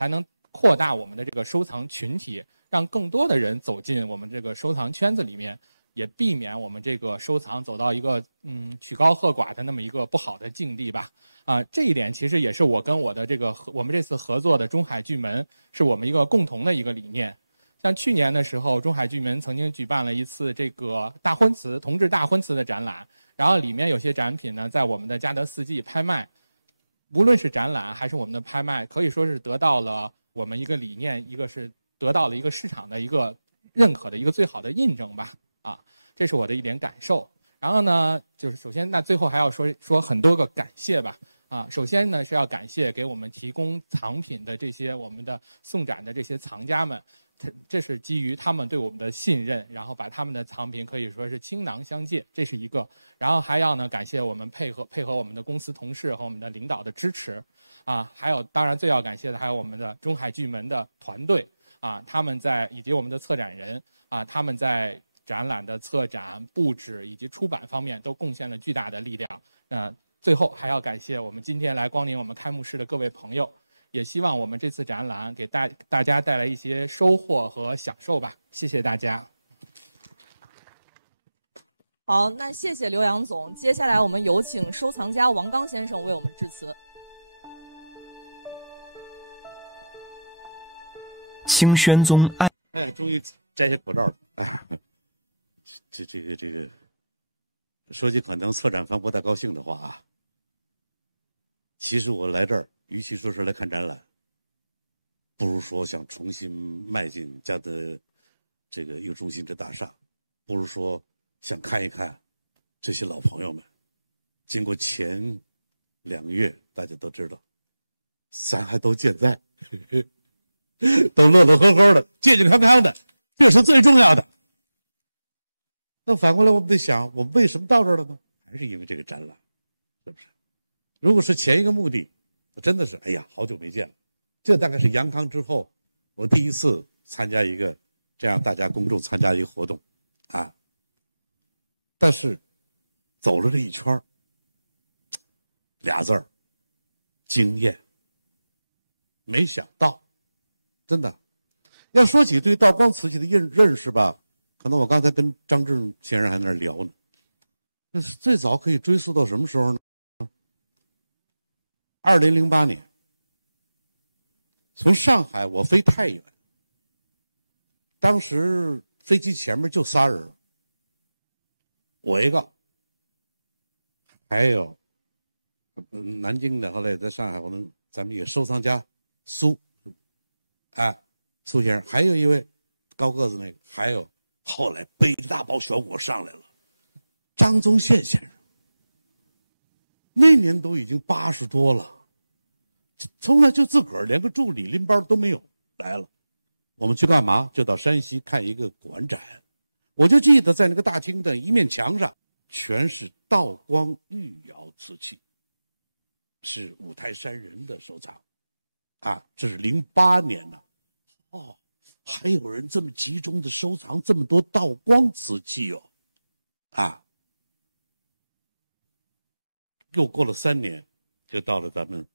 才能扩大我们的这个收藏群体，让更多的人走进我们这个收藏圈子里面，也避免我们这个收藏走到一个曲高和寡的那么一个不好的境地吧。这一点其实也是我跟我的我们这次合作的中海巨门是我们一个共同的一个理念。像去年的时候，中海巨门曾经举办了一次这个同志大婚瓷的展览，然后里面有些展品呢，在我们的嘉德四季拍卖，无论是展览还是我们的拍卖，可以说是得到了我们一个理念，一个是得到了一个市场的一个认可的一个最好的印证吧。这是我的一点感受。然后呢，就是首先，那最后还要说很多个感谢吧。首先呢是要感谢给我们提供藏品的这些我们的送展的这些藏家们。这是基于他们对我们的信任，然后把他们的藏品可以说是倾囊相借，这是一个。然后还要呢感谢我们配合我们的公司同事和我们的领导的支持，还有当然最要感谢的还有我们的中海巨门的团队，他们以及我们的策展人，他们在展览的策展、布置以及出版方面都贡献了巨大的力量。最后还要感谢我们今天来光临我们开幕式的各位朋友。也希望我们这次展览给大家带来一些收获和享受吧，谢谢大家。好，那谢谢刘洋总。接下来我们有请收藏家王刚先生为我们致辞。清宣宗哎，终于摘下口罩了。哎，这个，说句可能策展方不太高兴的话啊，其实我来这儿。与其说是来看展览，不如说想重新迈进嘉德这个艺术中心这大厦，不如说想看一看这些老朋友们。经过前2个月，大家都知道，咱还都健在，都乐乐呵呵的，健健康康的，这是最重要的。那反过来，我们得想，我们为什么到这儿了呢？还是因为这个展览，是不是？如果是前一个目的，真的是，哎呀，好久没见了。这大概是杨康之后，我第一次参加一个这样大家公众参加一个活动，但是走了这一圈俩字儿，惊艳。没想到，真的，要说起对道光瓷器的认识吧，可能我刚才跟张志先生还在那聊呢。那是最早可以追溯到什么时候呢？2008年，从上海我飞太原，当时飞机前面就仨人，我一个，还有南京的，后来在上海，咱们也收藏家苏先生，还有一位高个子那个，还有后来背着大包小裹上来了，张宗宪先生。那年都已经80多了，从来就自个儿连个助理拎包都没有来了。我们去干嘛？就到山西看一个馆展。我就记得在那个大厅的一面墙上，全是道光御窑瓷器，是五台山人的收藏，这是08年呢。还有人这么集中的收藏这么多道光瓷器又过了3年，就到了咱们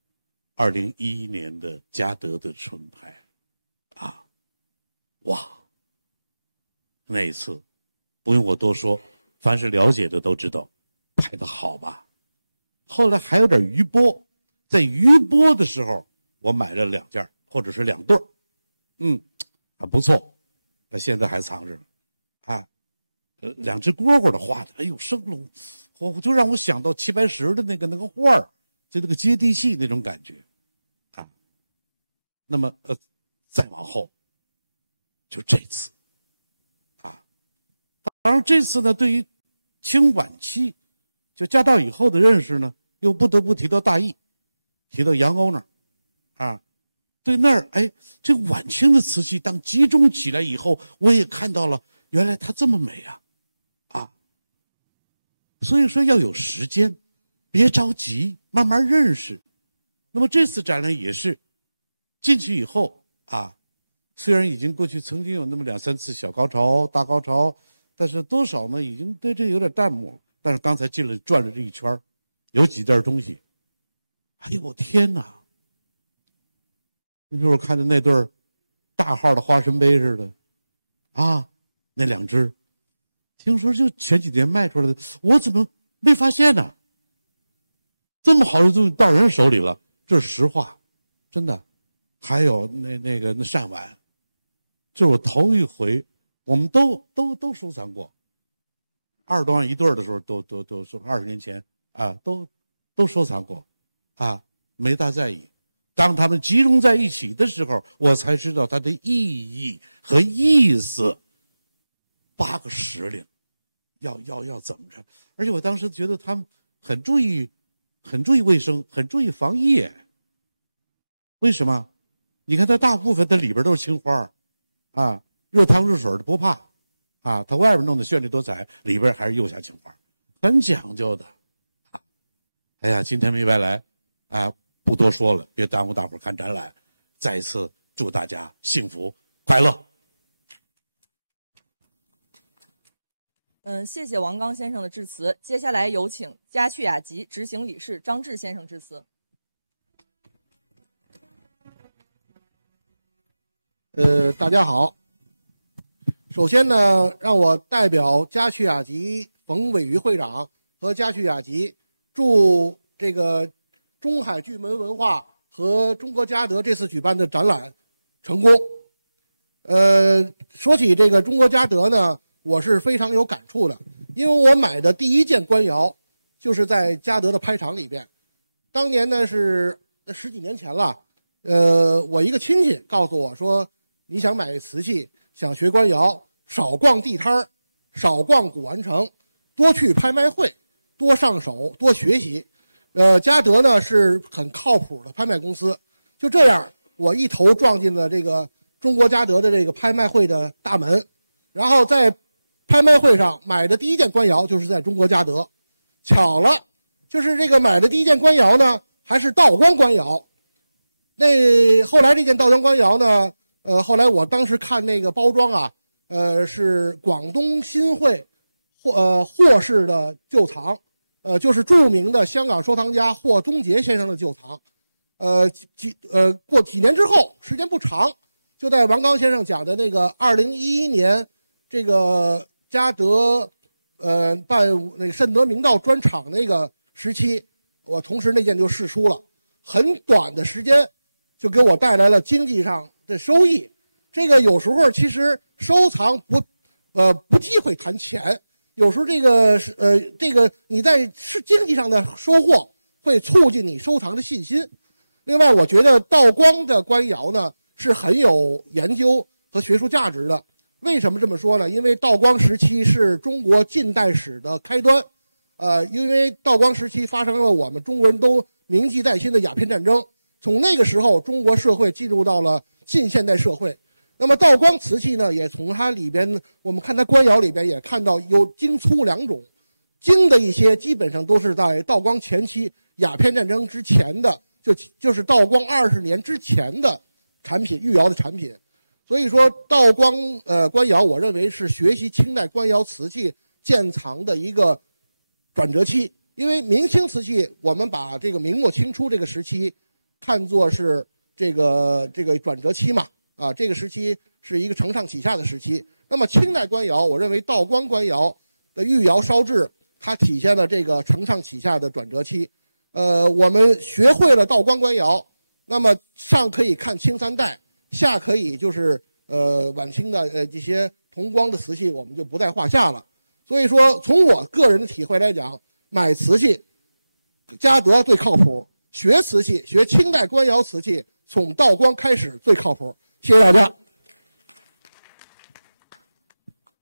2011年的嘉德的春拍，哇！那一次不用我多说，凡是了解的都知道，拍得好吧？后来还有点余波，在余波的时候，我买了2件或者是2对还不错，现在还藏着呢，2只蝈蝈的画的，哎呦，生龙。就让我想到齐白石的那个画就那个接地气那种感觉，那么再往后，就这次，当然这次呢，对于清晚期，就嘉道以后的认识呢，又不得不提到大义，提到杨欧那儿，对那儿，这晚清的瓷器当集中起来以后，我也看到了，原来它这么美所以说要有时间，别着急，慢慢认识。那么这次展览也是进去以后虽然已经过去曾经有那么2、3次小高潮、大高潮，但是多少呢，已经对这有点淡漠了。但是刚才转了这一圈，有几件东西，哎呦我天哪！你比如说看见那对儿大号的花神杯似的，啊，那2只，听说就前几年卖出来的，我怎么没发现呢？这么好的东西到人手里了，这是实话，真的。还有那扇碗，这是我头一回，我们都收藏过。20多万一对的时候，都是20年前啊，都收藏过，啊，没大在意。当他们集中在一起的时候，我才知道它的意义和意思。8个时令，要怎么着？而且我当时觉得他们很注意卫生，很注意防疫。为什么？你看它大部分的里边都是青花，啊，热汤热水的不怕，啊，它外边弄得绚丽多彩，里边还是釉下青花，很讲究的，啊，哎呀，今天没白来，啊，不多说了，别耽误大伙看展览。再一次祝大家幸福快乐。谢谢王刚先生的致辞。接下来有请嘉趣雅集执行理事张志先生致辞。大家好。首先呢，让我代表嘉趣雅集冯伟瑜会长和嘉趣雅集，祝这个中海巨门文化和中国嘉德这次举办的展览成功。说起这个中国嘉德呢，我是非常有感触的，因为我买的第一件官窑就是在嘉德的拍场里边。当年呢是10几年前了，我一个亲戚告诉我说，你想买瓷器，想学官窑，少逛地摊儿，少逛古玩城，多去拍卖会，多上手，多学习。嘉德呢是很靠谱的拍卖公司。就这样，我一头撞进了这个中国嘉德的这个拍卖会的大门，然后在拍卖会上买的第一件官窑就是在中国嘉德。巧了，就是这个买的第一件官窑呢，还是道光官窑。那后来这件道光官窑呢，后来我当时看那个包装啊，是广东新会霍氏的旧藏，就是著名的香港收藏家霍宗杰先生的旧藏。过几年之后，时间不长，就在王刚先生讲的那个2011年，这个嘉德办那个慎德明道专场那个时期，我同时那件就释出了，很短的时间就给我带来了经济上的收益。这个有时候其实收藏不忌讳谈钱，有时候这个你在经济上的收获会促进你收藏的信心。另外，我觉得道光的官窑呢是很有研究和学术价值的。为什么这么说呢？因为道光时期是中国近代史的开端，因为道光时期发生了我们中国人都铭记在心的鸦片战争，从那个时候中国社会进入到了近现代社会。那么道光瓷器呢，也从它里边，我们看它官窑里边也看到有精粗2种，精的一些基本上都是在道光前期鸦片战争之前的，就是道光20年之前的产品，御窑的产品。所以说道光官窑，我认为是学习清代官窑瓷器鉴藏的一个转折期。因为明清瓷器，我们把这个明末清初这个时期看作是这个转折期嘛，啊，这个时期是一个承上启下的时期。那么清代官窑，我认为道光官窑的御窑烧制，它体现了这个承上启下的转折期。我们学会了道光官窑，那么上可以看清3代，下可以就是晚清的这些同光的瓷器，我们就不在话下了。所以说，从我个人的体会来讲，买瓷器，嘉德最靠谱；学瓷器，学清代官窑瓷器，从道光开始最靠谱。谢谢大家。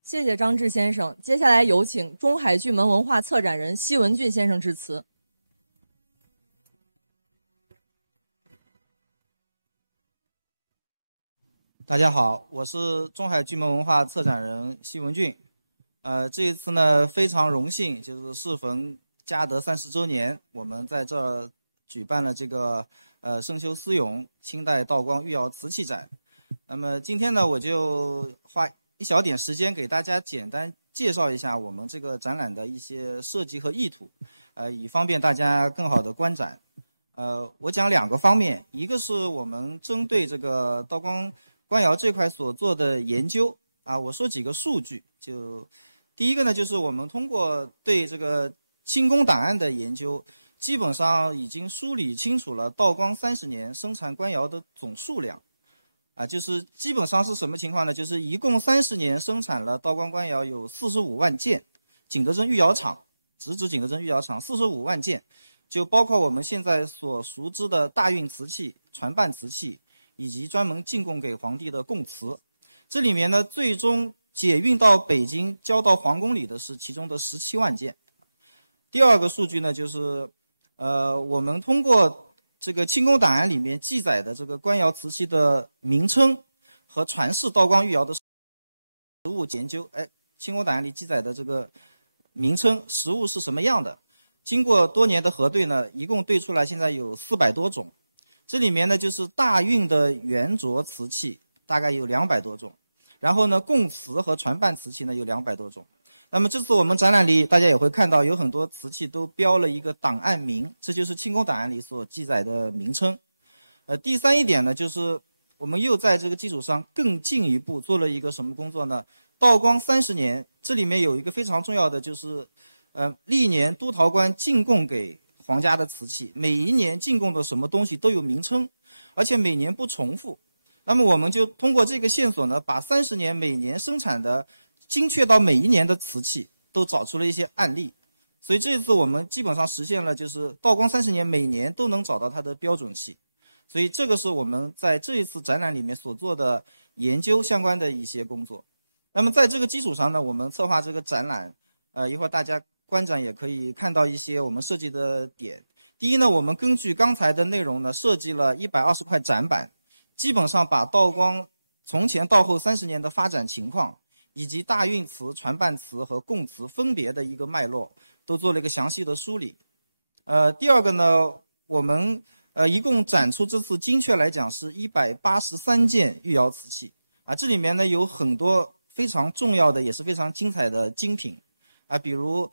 谢谢张志先生。接下来有请中海巨门文化策展人奚文俊先生致辞。大家好，我是中海巨门文化策展人奚文俊。这一次呢非常荣幸，就是适逢嘉德30周年，我们在这儿举办了这个圣修思咏清代道光御窑瓷器展。那么今天呢，我就花一小点时间给大家简单介绍一下我们这个展览的一些设计和意图，以方便大家更好的观展。我讲2个方面，一个是我们针对这个道光官窑这块所做的研究啊，我说几个数据。就第一个呢，就是我们通过对这个清宫档案的研究，基本上已经梳理清楚了道光30年生产官窑的总数量。啊，就是基本上是什么情况呢？就是一共30年生产了道光官窑有45万件，景德镇御窑厂，直指景德镇御窑厂45万件。就包括我们现在所熟知的大运瓷器、传办瓷器，以及专门进贡给皇帝的贡瓷。这里面呢，最终解运到北京交到皇宫里的是其中的17万件。第2个数据呢，就是我们通过这个清宫档案里面记载的这个官窑瓷器的名称和传世道光御窑的实物研究，清宫档案里记载的这个名称实物是什么样的？经过多年的核对呢，一共对出来现在有400多种。这里面呢，就是大运的圆琢瓷器大概有200多种，然后呢，贡瓷和传办瓷器呢有200多种。那么这次我们展览里大家也会看到，有很多瓷器都标了一个档案名，这就是清宫档案里所记载的名称。第3一点呢，就是我们又在这个基础上更进一步做了一个什么工作呢？道光30年，这里面有一个非常重要的就是。历年督陶官进贡给皇家的瓷器，每一年进贡的什么东西都有名称，而且每年不重复。那么我们就通过这个线索呢，把30年每年生产的精确到每一年的瓷器都找出了一些案例。所以这次我们基本上实现了，就是道光30年每年都能找到它的标准器。所以这个是我们在这一次展览里面所做的研究相关的一些工作。那么在这个基础上呢，我们策划这个展览，一会儿大家观展也可以看到一些我们设计的点。第一呢，我们根据刚才的内容呢，设计了120块展板，基本上把道光从前到后30年的发展情况，以及大运瓷、传办瓷和贡瓷分别的一个脉络，都做了一个详细的梳理。第2个呢，我们一共展出这次精确来讲是183件御窑瓷器啊，这里面呢有很多非常重要的，也是非常精彩的精品啊，比如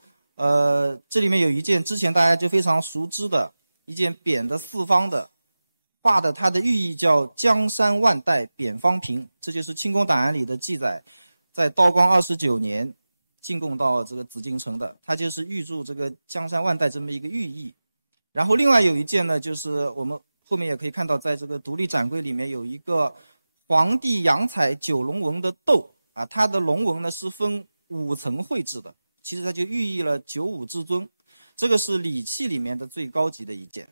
这里面有一件之前大家就非常熟知的一件扁的4方的，画的它的寓意叫江山万代扁方瓶，这就是清宫档案里的记载，在道光29年进贡到这个紫禁城的，它就是预祝这个江山万代这么一个寓意。然后另外有一件呢，就是我们后面也可以看到，在这个独立展柜里面有一个皇帝洋彩9龙纹的斗啊，它的龙纹呢是分5层绘制的。其实它就寓意了95至尊，这个是礼器里面的最高级的一件。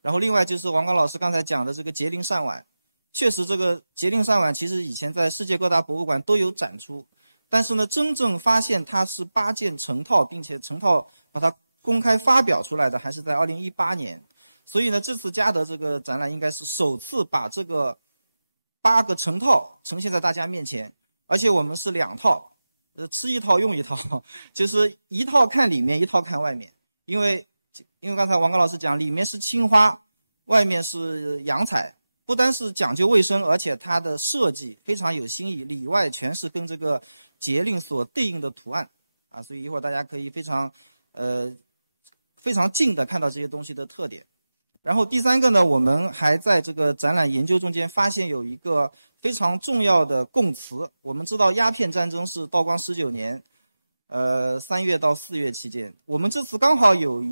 然后另外就是王刚老师刚才讲的这个节令扇碗，确实这个节令扇碗其实以前在世界各大博物馆都有展出，但是呢，真正发现它是8件成套，并且成套把它公开发表出来的，还是在2018年。所以呢，这次嘉德这个展览应该是首次把这个8个成套呈现在大家面前，而且我们是2套。吃一套用一套，就是一套看里面，一套看外面。因为刚才王刚老师讲，里面是青花，外面是洋彩，不单是讲究卫生，而且它的设计非常有新意，里外全是跟这个节令所对应的图案啊，所以一会儿大家可以非常近的看到这些东西的特点。然后第3个呢，我们还在这个展览研究中间发现有一个非常重要的贡瓷。我们知道鸦片战争是道光19年，3月到4月期间，我们这次刚好有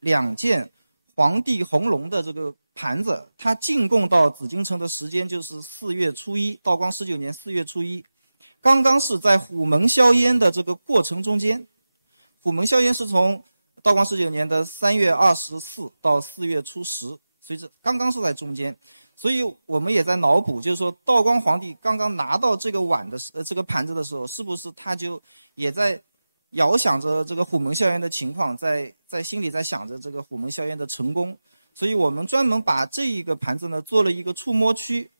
2件皇帝红龙的这个盘子，它进贡到紫禁城的时间就是4月初1，道光19年4月初1，刚刚是在虎门销烟的这个过程中间。虎门销烟是从道光19年的3月24到4月初10，所以这刚刚是在中间。所以我们也在脑补，就是说道光皇帝刚刚拿到这个这个盘子的时候，是不是他就也在遥想着这个虎门销烟的情况，在心里在想着这个虎门销烟的成功。所以我们专门把这一个盘子呢做了一个触摸区，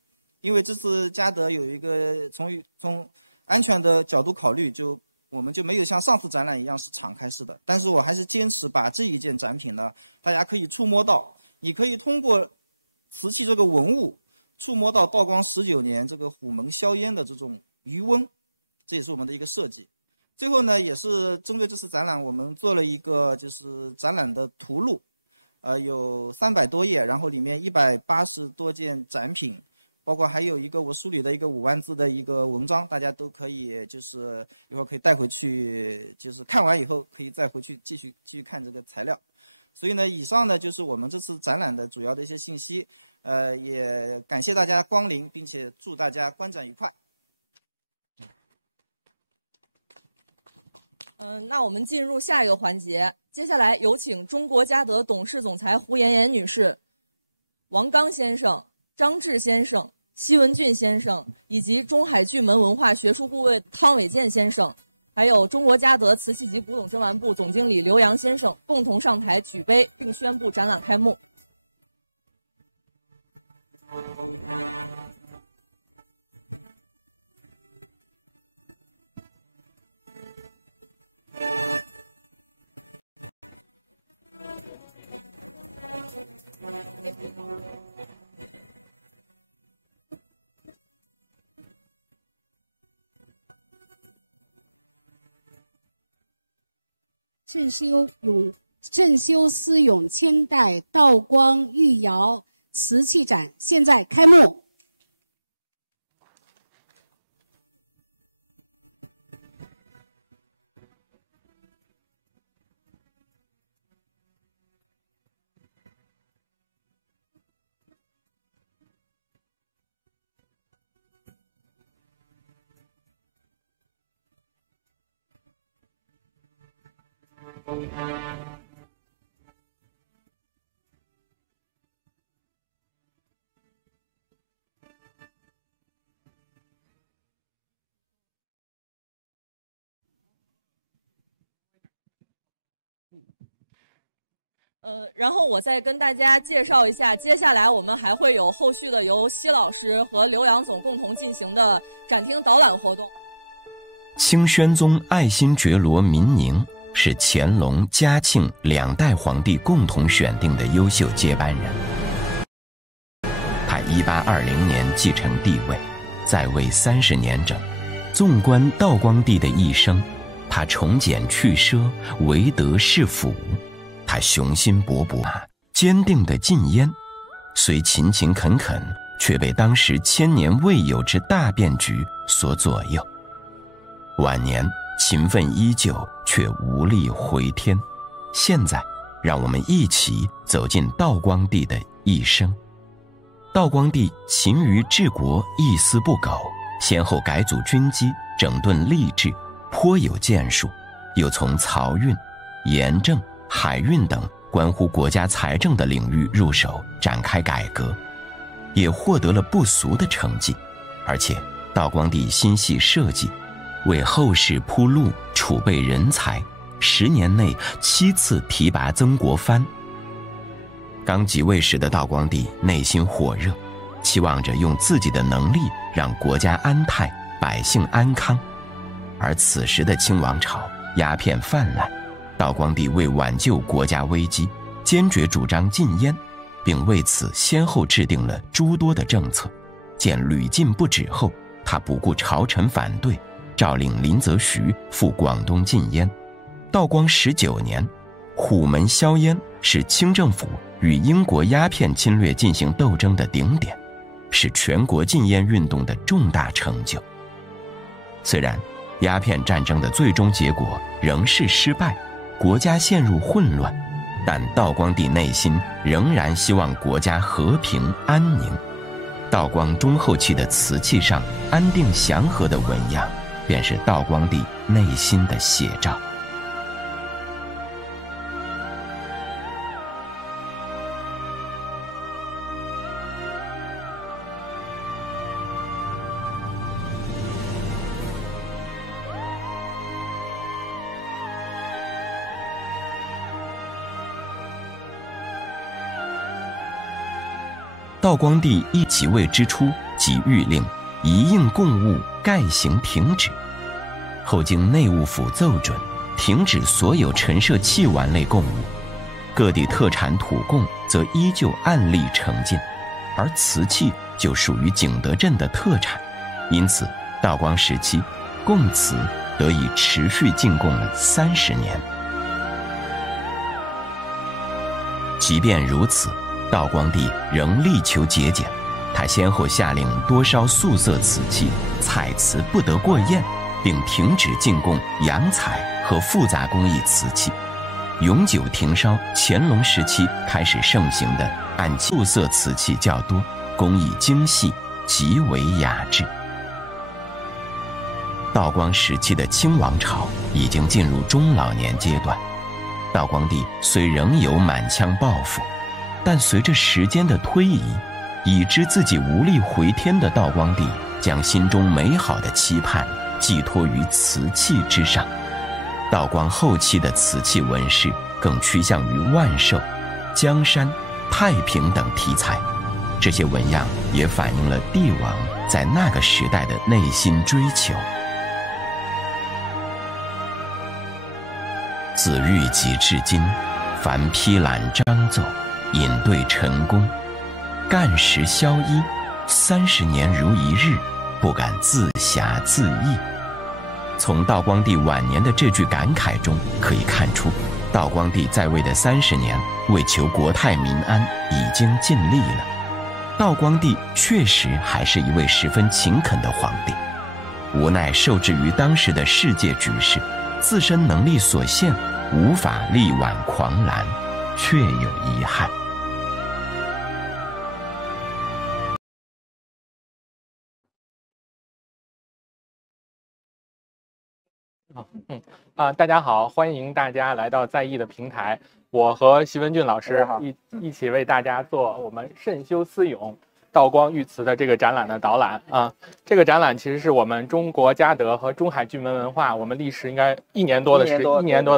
因为这次嘉德有一个从安全的角度考虑，我们就没有像上次展览一样是敞开式的，但是我还是坚持把这一件展品呢，大家可以触摸到，你可以通过瓷器这个文物触摸到道光19年这个虎门销烟的这种余温，这也是我们的一个设计。最后呢，也是针对这次展览，我们做了一个就是展览的图录，有300多页，然后里面180多件展品，包括还有一个我梳理的一个5万字的一个文章，大家都可以就是一会儿可以带回去，就是看完以后可以再回去继续看这个材料。所以呢，以上呢就是我们这次展览的主要的一些信息，也感谢大家光临，并且祝大家观展愉快。那我们进入下一个环节，接下来有请中国嘉德董事总裁胡妍妍女士、王刚先生、张志先生、奚文俊先生，以及中海巨门文化学术顾问汤伟健先生，还有中国嘉德瓷器及古董珍玩部总经理刘洋先生共同上台举杯，并宣布展览开幕。郑修思咏千代道光玉窑瓷器展现在开幕。然后我再跟大家介绍一下，接下来我们还会有后续的由奚老师和刘洋总共同进行的展厅导览活动。清宣宗爱新觉罗民宁是乾隆、嘉庆2代皇帝共同选定的优秀接班人。他1820年继承帝位，在位30年整。纵观道光帝的一生，他崇俭去奢，唯德是辅。他雄心勃勃，坚定的禁烟，虽勤勤恳恳，却被当时千年未有之大变局所左右。晚年勤奋依旧，却无力回天。现在，让我们一起走进道光帝的一生。道光帝勤于治国，一丝不苟，先后改组军机，整顿吏治，颇有建树，又从漕运、盐政、海运等关乎国家财政的领域入手，展开改革，也获得了不俗的成绩。而且道光帝心系社稷，为后世铺路，储备人才，10年内7次提拔曾国藩。刚即位时的道光帝内心火热，期望着用自己的能力让国家安泰，百姓安康。而此时的清王朝鸦片泛滥，道光帝为挽救国家危机，坚决主张禁烟，并为此先后制定了诸多的政策。见屡禁不止后，他不顾朝臣反对，诏令林则徐赴广东禁烟。道光19年，虎门销烟是清政府与英国鸦片侵略进行斗争的顶点，是全国禁烟运动的重大成就。虽然鸦片战争的最终结果仍是失败，国家陷入混乱，但道光帝内心仍然希望国家和平安宁。道光中后期的瓷器上安定祥和的纹样，便是道光帝内心的写照。道光帝一即位之初，即谕令一应贡物盖行停止，后经内务府奏准，停止所有陈设器玩类贡物。各地特产土贡则依旧按例呈进，而瓷器就属于景德镇的特产，因此道光时期贡瓷得以持续进贡了30年。即便如此，道光帝仍力求节俭。他先后下令多烧素色瓷器，彩瓷不得过宴，并停止进贡洋彩和复杂工艺瓷器，永久停烧乾隆时期开始盛行的按素色瓷器较多、工艺精细、极为雅致。道光时期的清王朝已经进入中老年阶段，道光帝虽仍有满腔抱负，但随着时间的推移，已知自己无力回天的道光帝将心中美好的期盼寄托于瓷器之上。道光后期的瓷器纹饰更趋向于万寿、江山、太平等题材，这些纹样也反映了帝王在那个时代的内心追求。自玉极至今，凡披览章奏，引对陈功，干时宵衣，30年如一日，不敢自暇自逸。从道光帝晚年的这句感慨中可以看出，道光帝在位的30年，为求国泰民安，已经尽力了。道光帝确实还是一位十分勤恳的皇帝，无奈受制于当时的世界局势，自身能力所限，无法力挽狂澜，确有遗憾。大家好，欢迎大家来到在意的平台。我和习文俊老师一起为大家做我们慎修思咏道光御瓷的这个展览的导览啊。这个展览其实是我们中国嘉德和中海俊门文化，我们历时应该一年多的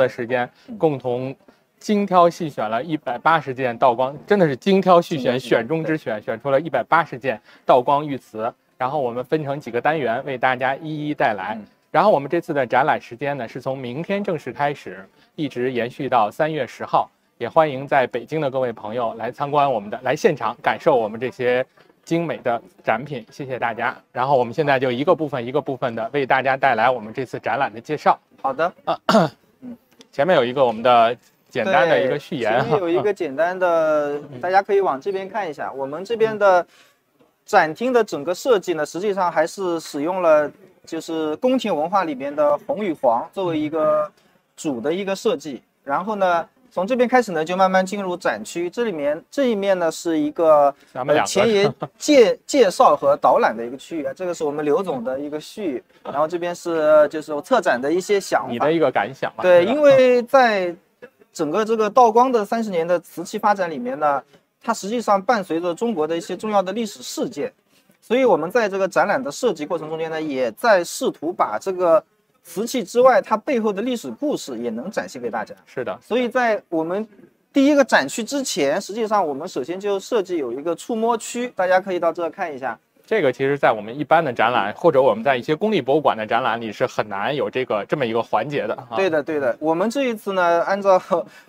时间，共同精挑细选了180件道光，真的是精挑细选，选中之选，选出了180件道光御瓷。然后我们分成几个单元为大家一一带来。然后我们这次的展览时间呢，是从明天正式开始，一直延续到3月10号。也欢迎在北京的各位朋友来参观我们的，来现场感受我们这些精美的展品。谢谢大家。然后我们现在就一个部分一个部分的为大家带来我们这次展览的介绍。好的。前面有一个我们的简单的一个序言。前面有一个简单的，大家可以往这边看一下。我们这边的展厅的整个设计呢，实际上还是使用了就是宫廷文化里边的红与黄作为一个主的一个设计。然后呢，从这边开始呢，就慢慢进入展区。这一面呢是一个前沿介绍和导览的一个区域，这个是我们刘总的一个序。然后这边是就是我策展的一些想法，你的一个感想吧。对，因为在整个这个道光的30年的瓷器发展里面呢，它实际上伴随着中国的一些重要的历史事件，所以我们在这个展览的设计过程中间呢，也在试图把这个瓷器之外它背后的历史故事也能展现给大家。是的，所以在我们第一个展区之前，实际上我们首先就设计有一个触摸区，大家可以到这看一下。这个其实在我们一般的展览，或者我们在一些公立博物馆的展览里是很难有这么一个环节的。对的对的，我们这一次呢，按照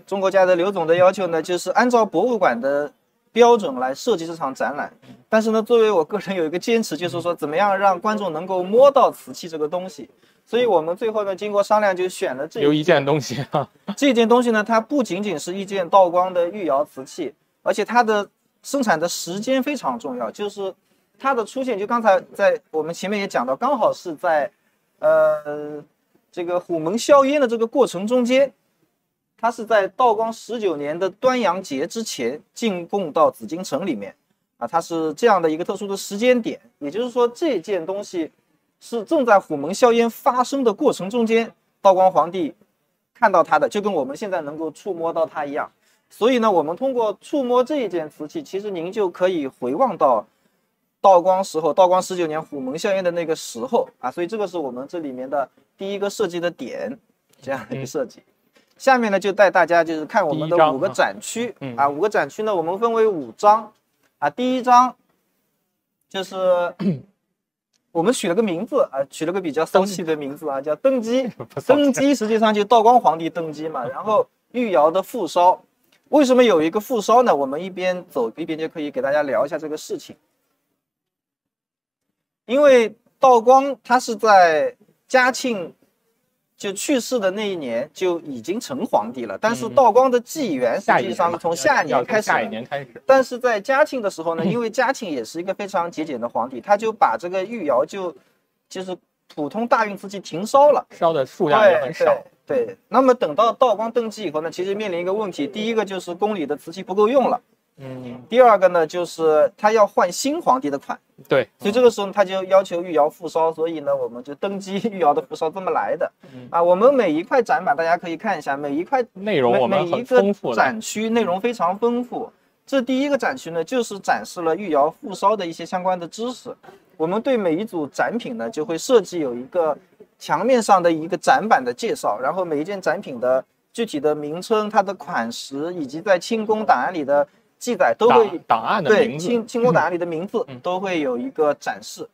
中国嘉德刘总的要求呢，就是按照博物馆的标准来设计这场展览。但是呢，作为我个人有一个坚持，就是说怎么样让观众能够摸到瓷器这个东西。所以我们最后呢，经过商量就选了有一件东西。这件东西呢，它不仅仅是一件道光的御窑瓷器，而且它的生产的时间非常重要，就是它的出现，就刚才在我们前面也讲到，刚好是在这个虎门销烟的这个过程中间，它是在道光19年的端阳节之前进贡到紫禁城里面啊，它是这样的一个特殊的时间点，也就是说这件东西是正在虎门销烟发生的过程中间，道光皇帝看到它的，就跟我们现在能够触摸到它一样。所以呢，我们通过触摸这一件瓷器，其实您就可以回望到道光时候，道光19年虎门销烟的那个时候啊，所以这个是我们这里面的第一个设计的点，这样的一个设计。下面呢，就带大家就是看我们的5个展区啊，5个展区呢，我们分为5章啊。第一章就是我们取了个名字啊，取了个比较骚气的名字啊，叫登基。登基实际上就道光皇帝登基嘛，然后御窑的复烧。为什么有一个复烧呢？我们一边走一边就可以给大家聊一下这个事情。因为道光他是在嘉庆就去世的那一年就已经成皇帝了，但是道光的纪元实际上是从下一年开始，下一年开始。但是在嘉庆的时候呢，因为嘉庆也是一个非常节俭的皇帝，他就把这个御窑就是普通大运瓷器停烧了，烧的数量也很少。对，那么等到道光登基以后呢，其实面临一个问题，第一个就是宫里的瓷器不够用了。第二个呢，就是他要换新皇帝的款，对，所以这个时候他就要求御窑复烧，所以呢，我们就登基御窑的复烧这么来的。我们每一块展板大家可以看一下，每一块内容我们很丰富，每一个展区内容非常丰富。这第一个展区呢，就是展示了御窑复烧的一些相关的知识。我们对每一组展品呢，就会设计有一个墙面上的一个展板的介绍，然后每一件展品的具体的名称、它的款式以及在清宫档案里的记载都会档案的名字，对清宫档案里的名字都会有一个展示。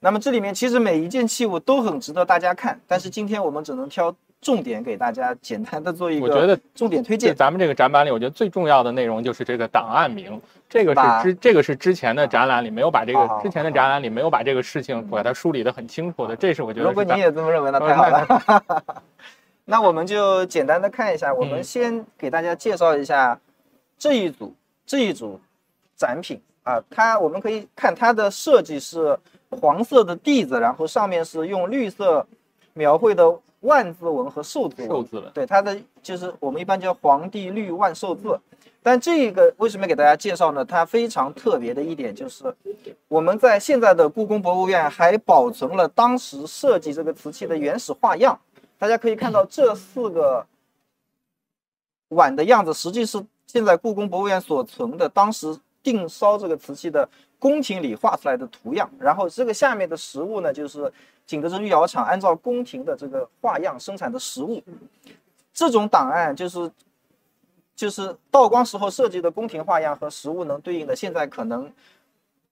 那么这里面其实每一件器物都很值得大家看，但是今天我们只能挑重点给大家简单的做一个，我觉得重点推荐。咱们这个展板里，我觉得最重要的内容就是这个档案名，这个是之前的展览里没有把这个之前的展览里没有把这个事情把它梳理得很清楚的，这是我觉得。如果你也这么认为，那太好了。那我们就简单的看一下，我们先给大家介绍一下这一组展品啊，我们可以看它的设计是黄色的地子，然后上面是用绿色描绘的万字纹和寿字纹。对，它的就是我们一般叫黄帝绿万寿字。但这个为什么给大家介绍呢？它非常特别的一点就是，我们在现在的故宫博物院还保存了当时设计这个瓷器的原始画样。大家可以看到这4个碗的样子，实际是现在故宫博物院所存的当时定烧这个瓷器的宫廷里画出来的图样。然后这个下面的实物呢，就是景德镇御窑厂按照宫廷的这个画样生产的实物。这种档案就是道光时候设计的宫廷画样和实物能对应的，现在可能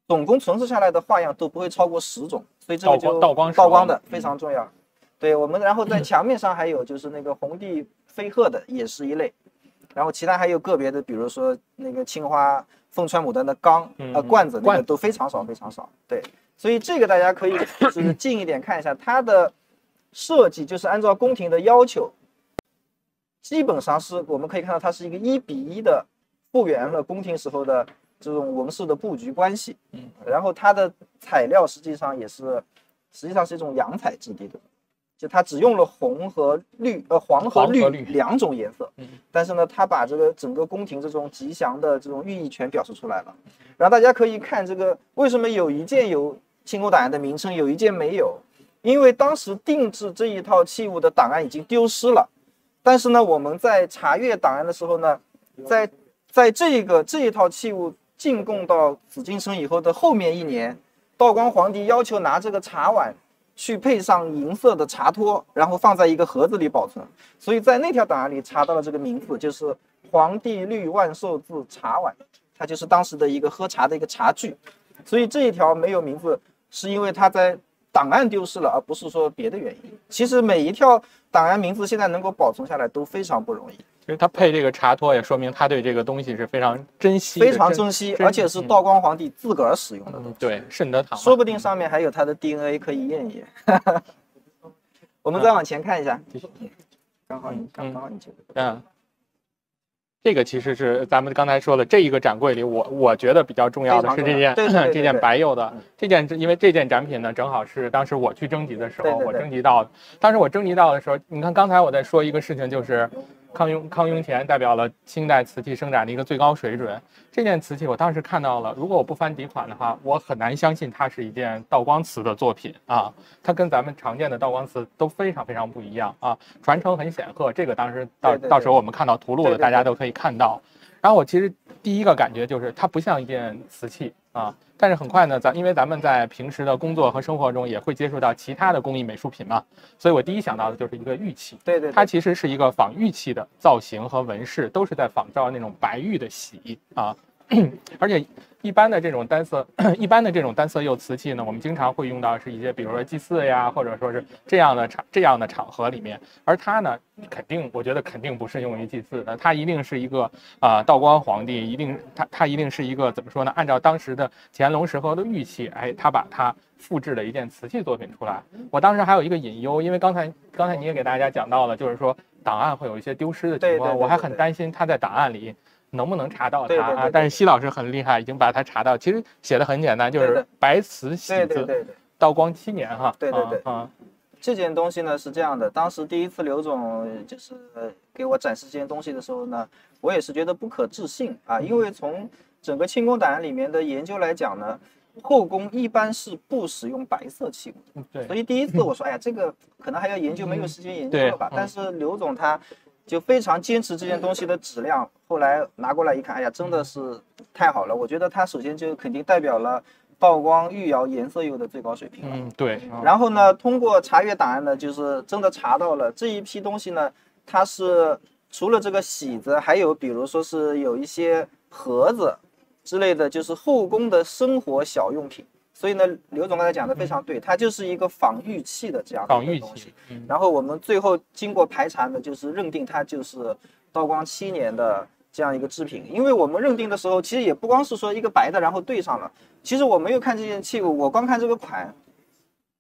总共存世下来的画样都不会超过10种，所以这个就道光的非常重要。对，我们然后在墙面上还有就是那个红帝飞鹤的也是一类，然后其他还有个别的，比如说那个青花凤穿牡丹的罐子，那个都非常少非常少。对，所以这个大家可以就是近一点看一下，它的设计就是按照宫廷的要求，基本上是我们可以看到它是一个1比1的复原了宫廷时候的这种纹饰的布局关系。然后它的材料实际上是一种洋彩质地的。就它只用了黄和绿2种颜色，但是呢，它把这个整个宫廷这种吉祥的这种寓意全表示出来了。然后大家可以看这个，为什么有一件有清宫档案的名称，有一件没有？因为当时定制这一套器物的档案已经丢失了。但是呢，我们在查阅档案的时候呢，在这一套器物进贡到紫禁城以后的后面1年，道光皇帝要求拿这个茶碗去配上银色的茶托，然后放在一个盒子里保存。所以在那条档案里查到了这个名字，就是黄帝绿万寿字茶碗，它就是当时的一个喝茶的一个茶具。所以这一条没有名字，是因为它在档案丢失了，而不是说别的原因。其实每一条档案名字现在能够保存下来都非常不容易。其实他配这个茶托也说明他对这个东西是非常珍惜，非常珍惜，而且是道光皇帝自个儿使用的东西。对，慎得堂。说不定上面还有他的 DNA 可以验一验。我们再往前看一下，刚好你这个。这个其实是咱们刚才说的这一个展柜里，我觉得比较重要的是这件白釉的因为这件展品呢，正好是当时我去征集的时候，我征集到，当时我征集到的时候，你看刚才我在说一个事情，就是康雍乾代表了清代瓷器生产的一个最高水准。这件瓷器我当时看到了，如果我不翻底款的话，我很难相信它是一件道光瓷的作品啊。它跟咱们常见的道光瓷都非常非常不一样啊，传承很显赫。这个当时到时候我们看到图录的，大家都可以看到。然后我其实第一个感觉就是它不像一件瓷器啊，但是很快呢，因为咱们在平时的工作和生活中也会接触到其他的工艺美术品嘛，所以我第一想到的就是一个玉器。对，它其实是一个仿玉器的造型和纹饰，都是在仿照那种白玉的玺啊。而且一般的这种单色釉瓷器呢，我们经常会用到是一些比如说祭祀呀，或者说是这样的场合里面。而它呢，我觉得肯定不是用于祭祀的，它一定是一个道光皇帝，它一定是一个怎么说呢？按照当时的乾隆时候的玉器，他把它复制了一件瓷器作品出来。我当时还有一个隐忧，因为刚才你也给大家讲到了，就是说档案会有一些丢失的情况，我还很担心他在档案里能不能查到它啊？但是奚老师很厉害，已经把它查到。其实写的很简单，就是白瓷喜字，道光7年哈。对。这件东西呢是这样的，当时第一次刘总就是给我展示这件东西的时候呢，我也是觉得不可置信啊，因为从整个清宫档案里面的研究来讲呢，后宫一般是不使用白色器物，对，所以第一次我说，哎呀，这个可能还要研究，没有时间研究了吧？但是刘总他就非常坚持这件东西的质量，后来拿过来一看，哎呀，真的是太好了。我觉得他首先就肯定代表了道光御窑颜色釉的最高水平了。对。然后呢，通过查阅档案呢，就是真的查到了这一批东西呢，它是除了这个喜字，还有比如说是有一些盒子之类的，就是后宫的生活小用品。所以呢，刘总刚才讲的非常对，它就是一个仿玉器的这样的一个东西。然后我们最后经过排查呢，就是认定它就是道光7年的这样一个制品。因为我们认定的时候，其实也不光是说一个白的，然后对上了。其实我没有看这件器物，我光看这个款，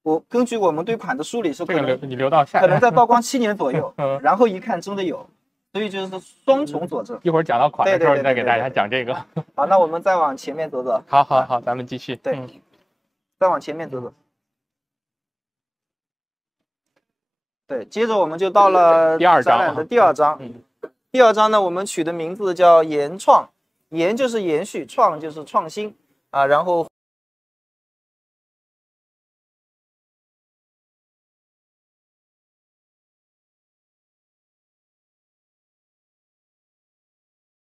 我根据我们对款的梳理是可能你留到下，可能在道光7年左右，然后一看真的有。所以就是双重佐证。一会儿讲到款的时候，你再给大家讲这个。好，那我们再往前面走走。好，咱们继续。对。再往前面走走。对，接着我们就到了展览的第二章。第二章呢，我们取的名字叫延创，延就是延续，创就是创新啊，然后